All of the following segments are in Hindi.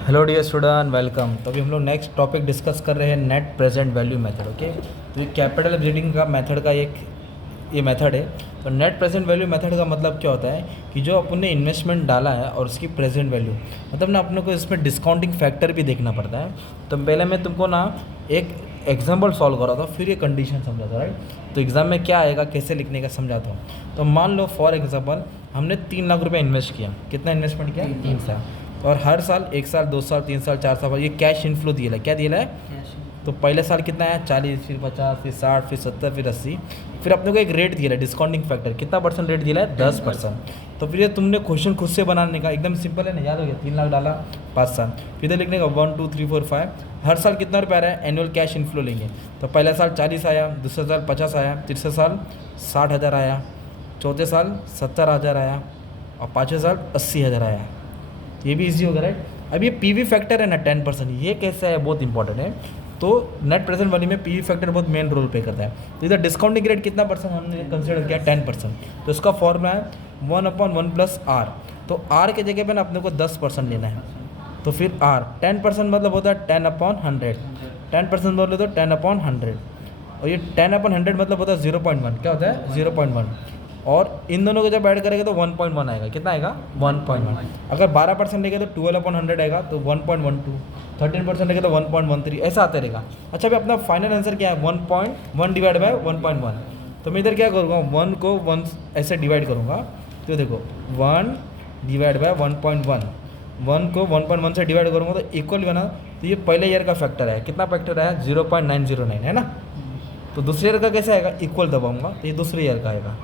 Hello dear student, welcome. तो अभी हम लोग नेक्स्ट टॉपिक डिस्कस कर रहे हैं, net present value method. Okay, तो ये कैपिटल एब्जॉर्बिंग का मेथड का ये मेथड है। तो नेट प्रेजेंट वैल्यू मेथड का मतलब क्या होता है कि जो अपन ने इन्वेस्टमेंट डाला है और उसकी प्रेजेंट वैल्यू, मतलब ना अपने को इसमें डिस्काउंटिंग फैक्टर भी देखना पड़ता है। तो पहले मैं तुमको ना एक एग्जाम्पल सॉल्व कर रहा था, फिर ये कंडीशन समझाता, राइट। तो एग्ज़ाम में क्या आएगा, कैसे लिखने का समझाता हूँ। तो मान लो फॉर एग्जाम्पल हमने 3 लाख रुपये इन्वेस्ट किया। कितना इन्वेस्टमेंट किया? 3 साल। और हर साल 1 साल 2 साल 3 साल 4 साल ये कैश इनफ्लो दिया है। क्या दिया है? तो पहले साल कितना है? 40, फिर 50, फिर 60, फिर 70, फिर 80। फिर अपने को एक रेट दिया है, डिस्काउंटिंग फैक्टर। कितना परसेंट रेट दिया है? 10%। तो फिर ये तुमने क्वेश्चन खुद से बनाने का, एकदम सिंपल है ना, याद हो गया। 3 लाख डाला, 5 साल। फिर लिखने का 1 2 3 4 5। हर साल कितना रुपया आ रहा है? एनुअल कैश इनफ्लो लेंगे। तो पहला साल 40 आया, दूसरा साल 50 आया, तीसरा साल 60,000 आया, चौथे साल 70,000 आया, और 5वें साल 80,000 आया। ये भी इजी होगा, राइट। अब ये पीवी फैक्टर है ना 10%, ये कैसा है? बहुत इंपॉर्टेंट है। तो नेट प्रेजेंट वैल्यू में पीवी फैक्टर बहुत मेन रोल प्ले करता है। तो इधर डिस्काउंटिंग रेट कितना परसेंट हमने कंसिडर किया? 10%। तो इसका फॉर्मूला है 1/1 + R। तो R के जगह पे ना अपने को 10% लेना है। तो फिर R 10% मतलब होता है 10/100। 10% बोले तो 10/100, और ये 10/100 मतलब होता है 0.1। क्या होता है? 0.1। और इन दोनों को जब ऐड करेंगे तो 1.1 आएगा। कितना आएगा? 1.1। अगर 12% लेंगे तो 12/100 आएगा, तो 1.12। 13% लेंगे तो 1.13। ऐसा आता रहेगा। अच्छा, अभी अपना फाइनल आंसर क्या है? 1.1 डिवाइड बाय 1.1। तो मैं इधर क्या करूँगा? 1 को 1 ऐसे डिवाइड करूँगा। तो देखो 1 डिवाइड बाय 1.1, 1 को 1.1 से डिवाइड करूँगा तो इक्वल बना। तो ये पहले ईयर का फैक्टर है। कितना फैक्टर है? 0.909, है ना। तो दूसरे ईयर का कैसे आएगा? इक्वल दबाऊंगा तो ये दूसरे ईयर का आएगा।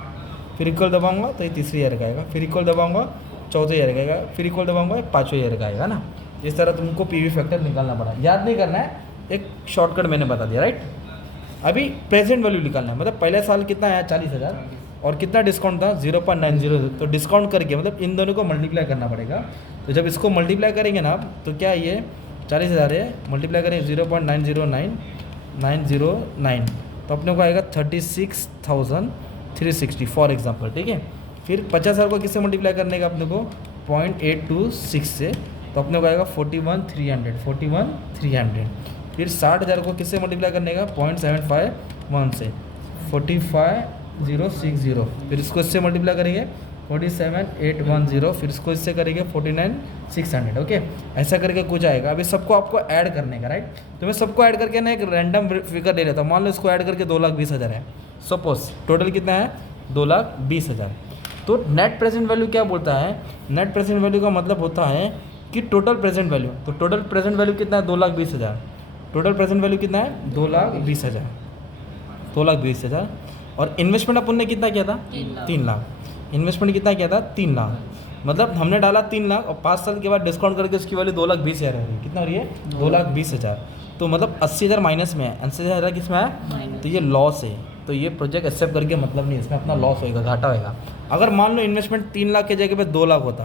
फिर इक्वल दबाऊंगा तो ये तीसरे ईयर का आएगा। फिर इक्वल दबाऊंगा चौथे ईयर का आएगा। फिर इक्वल दबाऊंगा 5वें ईयर का आएगा ना। इस तरह तुमको पीवी फैक्टर निकालना पड़ा। याद नहीं करना है, एक शॉर्टकट मैंने बता दिया, राइट। अभी प्रेजेंट वैल्यू निकालना है, मतलब पहले साल कितना आया? 40,000, और कितना डिस्काउंट था? 0.90। तो डिस्काउंट करके मतलब इन दोनों को मल्टीप्लाई करना पड़ेगा। तो जब इसको मल्टीप्लाई करेंगे ना आप, तो क्या ये 40,000 है, मल्टीप्लाई करेंगे 0.909, तो अपने को आएगा 36,360 फॉर एग्जाम्पल, ठीक है। फिर 50,000 को किससे मल्टीप्लाई करने का अपने को? 0.826 से, तो अपने को आएगा 41,300। फिर 60,000 को किससे मल्टीप्लाई करने का? 0.751 से, 45,060। फिर इसको इससे मल्टीप्लाई करेंगे 47,810। फिर इसको इससे करेंगे 49,600। ओके, ऐसा करके कुछ आएगा। अभी सबको आपको ऐड करने का, राइट। तो मैं सबको ऐड करके ना एक रैंडम फिगर ले लेता हूँ। मान लो इसको ऐड करके 2,20,000 है। सपोज टोटल कितना है? 2,20,000। तो नेट प्रेजेंट वैल्यू क्या बोलता है? नेट प्रेजेंट वैल्यू का मतलब होता है कि टोटल प्रेजेंट वैल्यू। तो टोटल प्रेजेंट वैल्यू कितना है? 2,20,000। टोटल प्रेजेंट वैल्यू कितना है? 2,20,000। 2,20,000। और इन्वेस्टमेंट अपन ने कितना किया था? 3 लाख। इन्वेस्टमेंट कितना किया था? 3 लाख। मतलब हमने डाला 3 लाख, और 5 साल के बाद डिस्काउंट करके उसकी वैल्यू 2,20,000 हो रही है। कितना हो रही है? 2,20,000। तो मतलब 80,000 माइनस में है। 80,000 किस में है? तो ये लॉस है। तो ये प्रोजेक्ट एक्सेप्ट करके मतलब नहीं, इसमें अपना लॉस होएगा, घाटा होएगा। अगर मान लो इन्वेस्टमेंट 3 लाख की जगह पे 2 लाख होता,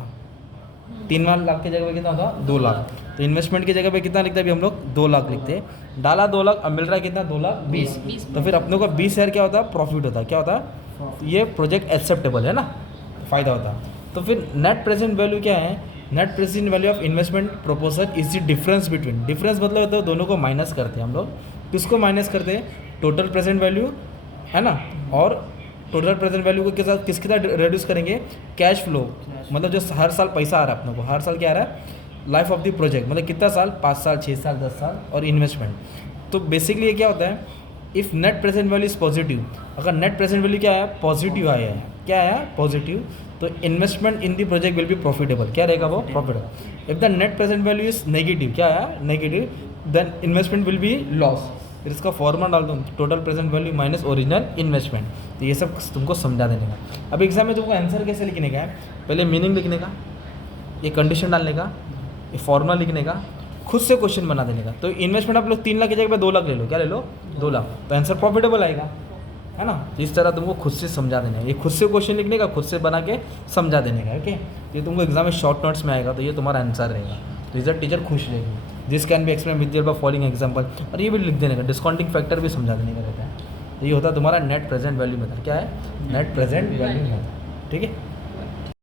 3 लाख की जगह पे कितना होता? 2 लाख। तो इन्वेस्टमेंट की जगह पे कितना लिखते हैं अभी हम लोग? 2 लाख लिखते हैं। डाला 2 लाख, अब मिल रहा है कितना? 2,20,000। तो फिर अपने को 20,000 क्या होता है? प्रॉफिट होता है। क्या होता है? ये प्रोजेक्ट एक्सेप्टेबल है ना, फ़ायदा होता है। तो फिर नेट प्रेजेंट वैल्यू क्या है? Net present value of investment proposal is the difference between. Difference मतलब होता है दोनों को माइनस करते हैं हम लोग। किसको माइनस करते हैं? टोटल प्रेजेंट वैल्यू, है ना। और टोटल प्रेजेंट वैल्यू को किसके साथ रिड्यूस करेंगे? कैश फ्लो, मतलब जो हर साल पैसा आ रहा है अपने को, हर साल क्या आ रहा है? लाइफ ऑफ द प्रोजेक्ट, मतलब कितना साल? 5 साल, 6 साल, 10 साल, और इन्वेस्टमेंट। तो बेसिकली ये क्या होता है? If net present value is positive, अगर नेट प्रेजेंट वैल्यू क्या है? पॉजिटिव आया है। क्या आया? पॉजिटिव। तो investment in the project will be profitable. क्या रहेगा वो? Profitable. If the net present value is negative, क्या आया? Negative, then investment will be loss. फिर इसका फॉर्मूला डाल दूँ, total present value minus original investment. तो ये सब तुमको समझा देने का। अब एग्जाम में तुमको आंसर कैसे लिखने का है? पहले मीनिंग लिखने का, ये कंडीशन डालने का, ये फॉर्मूला लिखने का, खुद से क्वेश्चन बना देने का। तो इन्वेस्टमेंट आप लोग 3 लाख की जगह पे 2 लाख ले लो। क्या ले लो? 2 लाख। तो आंसर प्रॉफिटेबल आएगा, है ना। तो इस तरह तुमको खुद से समझा देना है। ये खुद से क्वेश्चन लिखने का, खुद से बना के समझा देने का। ओके, ये तुमको एग्जाम में शॉर्ट नोट्स में आएगा, तो ये तुम्हारा आंसर रहेगा। रिजल्ट टीचर खुश रहेगी। This can be explain with your following example. और ये भी लिख देने का, डिस्काउंटिंग फैक्टर भी समझा देने का रहता है। तो ये होता है तुम्हारा नेट प्रेजेंट वैल्यू मेथड। क्या है? नेट प्रेजेंट वैल्यू मेथड, ठीक है।